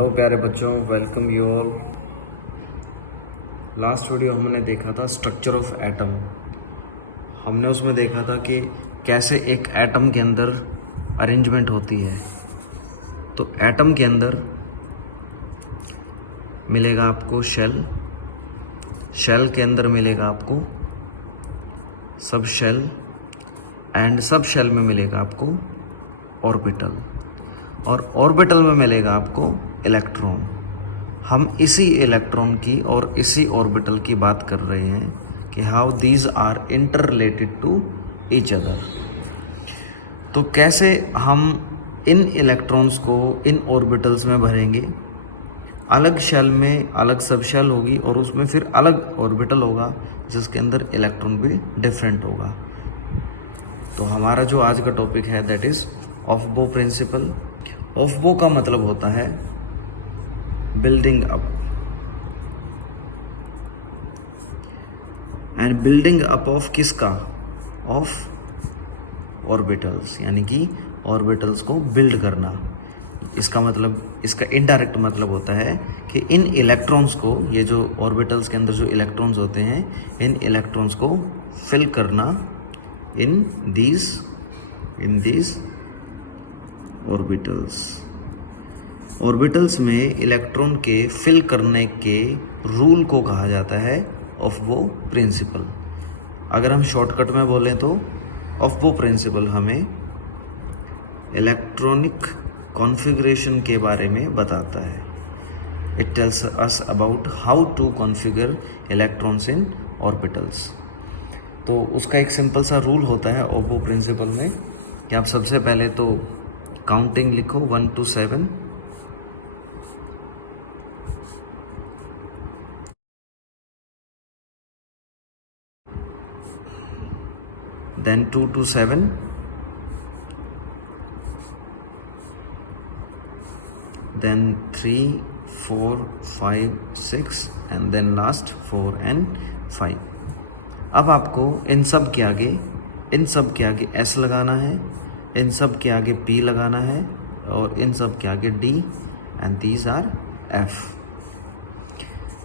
Hello प्यारे बच्चों, welcome you all. Last video हमने देखा था स्ट्रक्चर ऑफ एटम। हमने उसमें देखा था कि कैसे एक एटम के अंदर अरेंजमेंट होती है। तो एटम के अंदर मिलेगा आपको शेल, शेल के अंदर मिलेगा आपको सब शेल, एंड सब शेल में मिलेगा आपको ऑर्बिटल, और ऑर्बिटल में मिलेगा आपको इलेक्ट्रॉन। हम इसी इलेक्ट्रॉन की और इसी ऑर्बिटल की बात कर रहे हैं कि how these are inter related to each other. तो कैसे हम इन इलेक्ट्रॉन्स को इन ऑर्बिटल्स में भरेंगे। अलग शेल में अलग सब शेल होगी और उसमें फिर अलग ऑर्बिटल होगा जिसके अंदर इलेक्ट्रॉन भी डिफरेंट होगा। तो हमारा जो आज का टॉपिक है दैट इज ऑफ बो प्रिंसिपल। ऑफ बो का मतलब होता है building up, and building up of किसका, ऑफ ऑर्बिटल्स, यानी कि ऑर्बिटल्स को बिल्ड करना। इसका मतलब, इसका इनडायरेक्ट मतलब होता है कि इन इलेक्ट्रॉन्स को, ये जो ऑर्बिटल्स के अंदर जो इलेक्ट्रॉन्स होते हैं, इन इलेक्ट्रॉन्स को फिल करना इन दीज ऑर्बिटल्स। ऑर्बिटल्स में इलेक्ट्रॉन के फिल करने के रूल को कहा जाता है ऑफ बो प्रिंसिपल। अगर हम शॉर्टकट में बोलें तो ऑफ बो प्रिंसिपल हमें इलेक्ट्रॉनिक कॉन्फ़िगरेशन के बारे में बताता है। It tells us about how to configure electrons in orbitals. तो उसका एक सिंपल सा रूल होता है ऑफ बो प्रिंसिपल में कि आप सबसे पहले तो काउंटिंग लिखो 1 to 7, then 2 to 7, then 3, 4, 5, 6 and then last 4 and 5। अब आपको इन सब के आगे S लगाना है, इन सब के आगे P लगाना है और इन सब के आगे D, and these are F।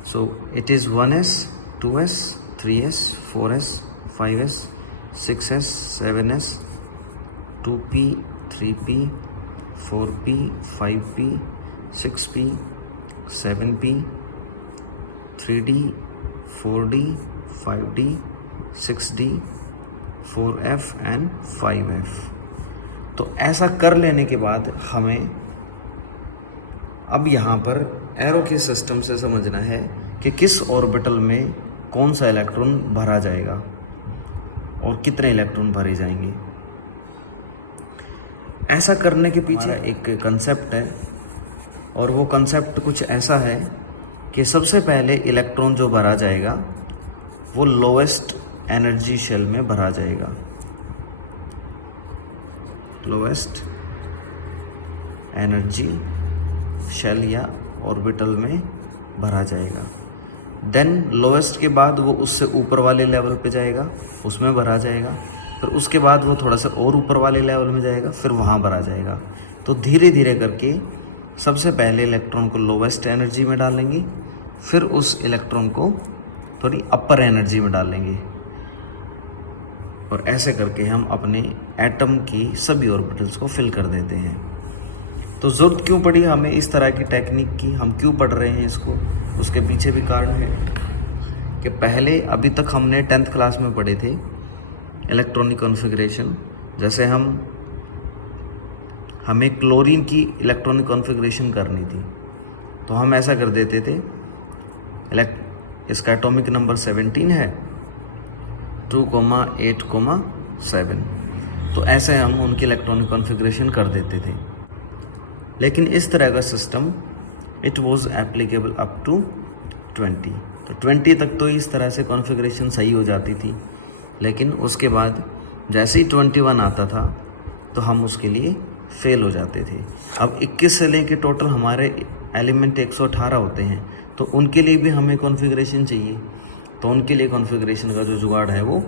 So it is 1S, 2S, 3S, 4S, 5S, 6S, 7S, 2P, 3P, 4P, 5P, 6P, 7P, 3D, 4D, 5D, 6D, 4F and 5F। तो ऐसा कर लेने के बाद हमें अब यहाँ पर एरो के सिस्टम से समझना है कि किस ऑर्बिटल में कौन सा इलेक्ट्रॉन भरा जाएगा और कितने इलेक्ट्रॉन भरे जाएंगे। ऐसा करने के पीछे एक कंसेप्ट है, और वो कंसेप्ट कुछ ऐसा है कि सबसे पहले इलेक्ट्रॉन जो भरा जाएगा वो लोएस्ट एनर्जी शेल में भरा जाएगा, लोएस्ट एनर्जी शेल या ऑर्बिटल में भरा जाएगा। देन लोएस्ट के बाद वो उससे ऊपर वाले लेवल पे जाएगा, उसमें भरा जाएगा। फिर उसके बाद वो थोड़ा सा और ऊपर वाले लेवल में जाएगा, फिर वहाँ भरा जाएगा। तो धीरे धीरे करके सबसे पहले इलेक्ट्रॉन को लोवेस्ट एनर्जी में डालेंगे, फिर उस इलेक्ट्रॉन को थोड़ी अपर एनर्जी में डालेंगे, और ऐसे करके हम अपने एटम की सभी ऑर्बिटल्स को फिल कर देते हैं। तो ज़रूरत क्यों पड़ी हमें इस तरह की टेक्निक की, हम क्यों पढ़ रहे हैं इसको, उसके पीछे भी कारण है कि पहले अभी तक हमने 10th क्लास में पढ़े थे इलेक्ट्रॉनिक कॉन्फ़िगरेशन। जैसे हमें क्लोरीन की इलेक्ट्रॉनिक कॉन्फ़िगरेशन करनी थी, तो हम ऐसा कर देते थे, इसका एटॉमिक नंबर 17 है, 2,8,7, तो ऐसे हम उनकी इलेक्ट्रॉनिक कॉन्फ़िगरेशन कर देते थे। लेकिन इस तरह का system it was applicable up to 20। तो 20 तक तो इस तरह से कॉन्फ़िगरेशन सही हो जाती थी, लेकिन उसके बाद जैसे ही 21 आता था तो हम उसके लिए फेल हो जाते थे। अब 21 से लेके टोटल हमारे एलिमेंट 118 होते हैं, तो उनके लिए भी हमें कॉन्फ़िगरेशन चाहिए। तो उनके लिए कॉन्फ़िगरेशन का जो जुगाड़ है वो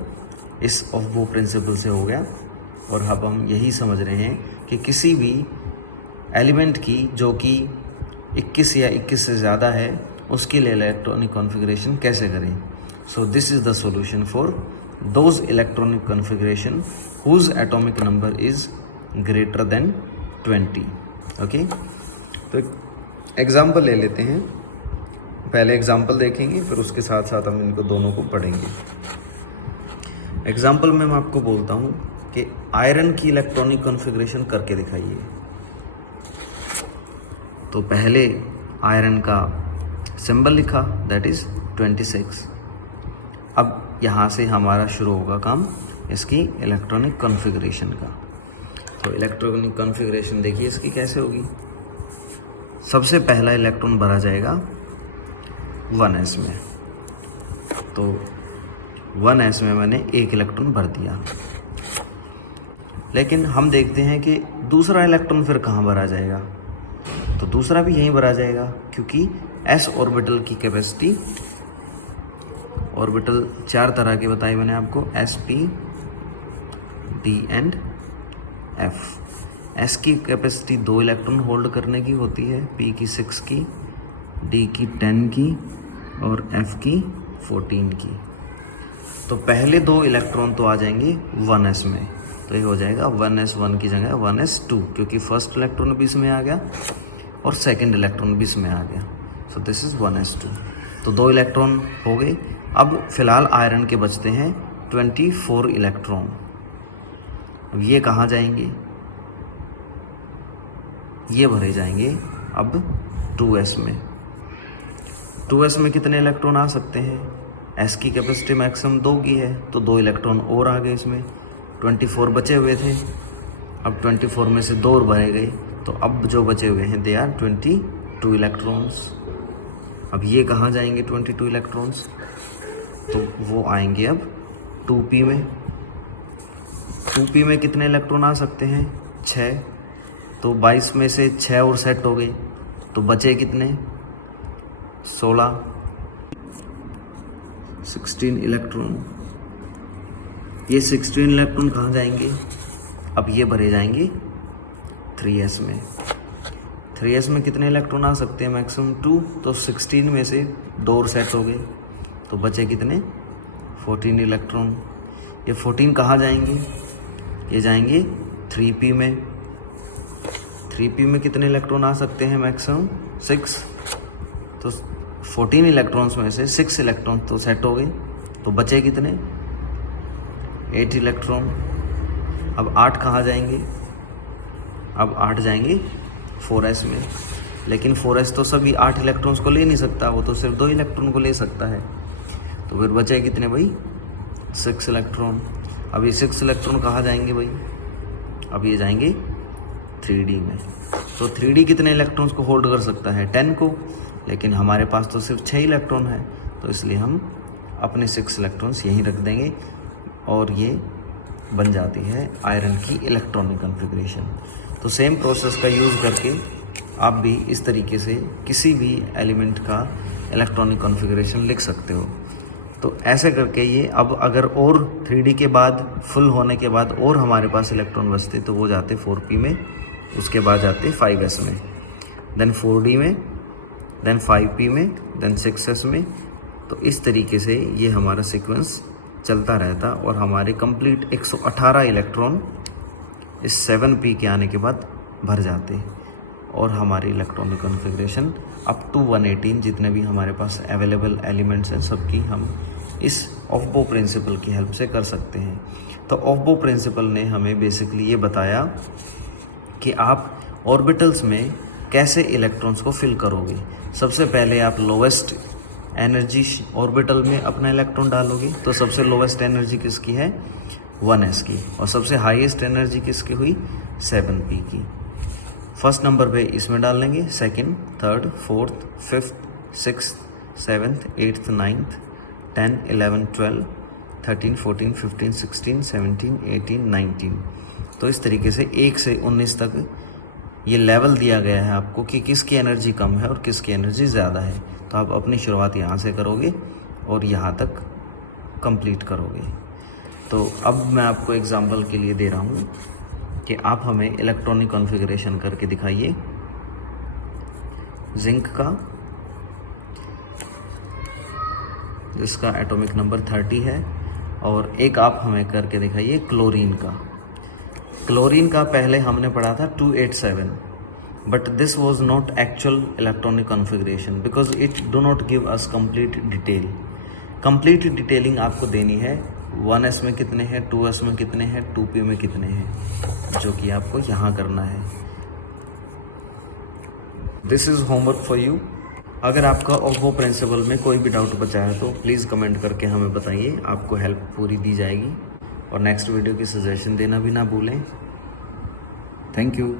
इस ऑफ बो प्रिंसिपल से हो गया। और अब हम यही समझ रहे हैं कि किसी भी एलिमेंट की जो कि 21 या 21 से ज़्यादा है उसके लिए इलेक्ट्रॉनिक कॉन्फ़िगरेशन कैसे करें। So this is the solution for those electronic configuration whose atomic number is greater than 20। Okay, तो एग्जाम्पल ले लेते हैं। पहले एग्जाम्पल देखेंगे, फिर उसके साथ साथ हम इनको दोनों को पढ़ेंगे। एग्जाम्पल में मैं आपको बोलता हूँ कि आयरन की इलेक्ट्रॉनिक कॉन्फ़िगरेशन करके दिखाइए। तो पहले आयरन का सिंबल लिखा, दैट इज़ 26। अब यहाँ से हमारा शुरू होगा काम इसकी इलेक्ट्रॉनिक कॉन्फ़िगरेशन का। तो इलेक्ट्रॉनिक कॉन्फ़िगरेशन देखिए इसकी कैसे होगी। सबसे पहला इलेक्ट्रॉन भरा जाएगा 1s में। तो 1s में मैंने एक इलेक्ट्रॉन भर दिया, लेकिन हम देखते हैं कि दूसरा इलेक्ट्रॉन फिर कहाँ भरा जाएगा। तो दूसरा भी यहीं भरा जाएगा, क्योंकि s ऑर्बिटल की कैपेसिटी, ऑर्बिटल 4 तरह के बताए मैंने आपको, s, p, d and f। s की कैपेसिटी 2 इलेक्ट्रॉन होल्ड करने की होती है, p की 6 की, d की 10 की और f की 14 की। तो पहले 2 इलेक्ट्रॉन तो आ जाएंगे 1s में, तो ये हो जाएगा 1s1 की जगह 1s2, क्योंकि फर्स्ट इलेक्ट्रॉन भी इसमें आ गया और सेकंड इलेक्ट्रॉन भी इसमें आ गया। सो दिस इज़ 1s2। तो 2 इलेक्ट्रॉन हो गए। अब फिलहाल आयरन के बचते हैं 24 इलेक्ट्रॉन। अब ये कहाँ जाएंगे, ये भरे जाएंगे अब 2s में। 2s में कितने इलेक्ट्रॉन आ सकते हैं, s की कैपेसिटी मैक्सिमम 2 की है, तो 2 इलेक्ट्रॉन और आ गए इसमें। 24 बचे हुए थे, अब 24 में से 2 और भरे गए, तो अब जो बचे हुए हैं दे आर 22 इलेक्ट्रॉन्स। अब ये कहाँ जाएंगे 22 इलेक्ट्रॉन्स, तो वो आएंगे अब 2p में। 2p में कितने इलेक्ट्रॉन आ सकते हैं, 6। तो 22 में से 6 और सेट हो गए, तो बचे कितने, 16 इलेक्ट्रॉन। ये 16 इलेक्ट्रॉन कहाँ जाएंगे, अब ये भरे जाएंगे 3s में। 3s में कितने इलेक्ट्रॉन आ सकते हैं, मैक्सिमम 2। तो 16 में से 2 और सेट हो गए, तो बचे कितने, 14 इलेक्ट्रॉन। ये 14 कहाँ जाएंगे, ये जाएंगे 3p में। 3p में कितने इलेक्ट्रॉन आ सकते हैं, मैक्सिमम 6। तो 14 इलेक्ट्रॉन्स में से 6 इलेक्ट्रॉन तो सेट हो गए, तो बचे कितने, 8 इलेक्ट्रॉन। अब 8 कहाँ जाएंगे, अब 8 जाएंगे 4s में। लेकिन 4s तो सभी 8 इलेक्ट्रॉन्स को ले नहीं सकता, वो तो सिर्फ 2 इलेक्ट्रॉन को ले सकता है। तो फिर बचे कितने भाई, 6 इलेक्ट्रॉन। अब ये 6 इलेक्ट्रॉन कहाँ जाएंगे भाई, अब ये जाएंगे 3d में। तो 3d कितने इलेक्ट्रॉन्स को होल्ड कर सकता है, 10 को, लेकिन हमारे पास तो सिर्फ 6 इलेक्ट्रॉन है, तो इसलिए हम अपने 6 इलेक्ट्रॉन्स यहीं रख देंगे और ये बन जाती है आयरन की इलेक्ट्रॉनिक कॉन्फ़िगरेशन। तो सेम प्रोसेस का यूज़ करके आप भी इस तरीके से किसी भी एलिमेंट का इलेक्ट्रॉनिक कॉन्फ़िगरेशन लिख सकते हो। तो ऐसे करके ये अब अगर और 3D के बाद फुल होने के बाद और हमारे पास इलेक्ट्रॉन बचते तो वो जाते 4p में, उसके बाद जाते 5s में, देन 4d में, देन 5p में, देन 6s में। तो इस तरीके से ये हमारा सीक्वेंस चलता रहता और हमारे कंप्लीट 118 इलेक्ट्रॉन इस 7p के आने के बाद भर जाते और हमारी इलेक्ट्रॉनिक कॉन्फ़िगरेशन अप टू 118 जितने भी हमारे पास अवेलेबल एलिमेंट्स हैं सबकी हम इस ऑफ-बो प्रिंसिपल की हेल्प से कर सकते हैं। तो ऑफ-बो प्रिंसिपल ने हमें बेसिकली ये बताया कि आप ऑर्बिटल्स में कैसे इलेक्ट्रॉन्स को फिल करोगे। सबसे पहले आप लोवेस्ट एनर्जी ऑर्बिटल में अपना इलेक्ट्रॉन डालोगे, तो सबसे लोवेस्ट एनर्जी किसकी है, 1s की, और सबसे हाईएस्ट एनर्जी किसकी हुई, 7p की। फर्स्ट नंबर पे इसमें डाल लेंगे, second, third, fourth, fifth, sixth, seventh, eighth, ninth, 10, 11, 12, 13, 14, 15, 16, 17, 18, 19। तो इस तरीके से 1 से 19 तक ये लेवल दिया गया है आपको कि किसकी एनर्जी कम है और किसकी एनर्जी ज़्यादा है। तो आप अपनी शुरुआत यहाँ से करोगे और यहाँ तक कंप्लीट करोगे। तो अब मैं आपको एग्जांपल के लिए दे रहा हूँ कि आप हमें इलेक्ट्रॉनिक कॉन्फ़िगरेशन करके दिखाइए। जिंक का, जिसका एटॉमिक नंबर 30 है, और एक आप हमें करके दिखाइए क्लोरीन का। क्लोरीन का पहले हमने पढ़ा था 287, but this was not actual electronic configuration because it do not give us complete detail. Complete detailing आपको देनी है 1s में कितने हैं, 2s में कितने हैं, 2p में कितने हैं, जो कि आपको यहाँ करना है। This is homework for you. अगर आपका ओप्पो प्रिंसिपल में कोई भी डाउट बचा है तो प्लीज़ कमेंट करके हमें बताइए, आपको हेल्प पूरी दी जाएगी। और नेक्स्ट वीडियो की सजेशन देना भी ना भूलें। Thank you.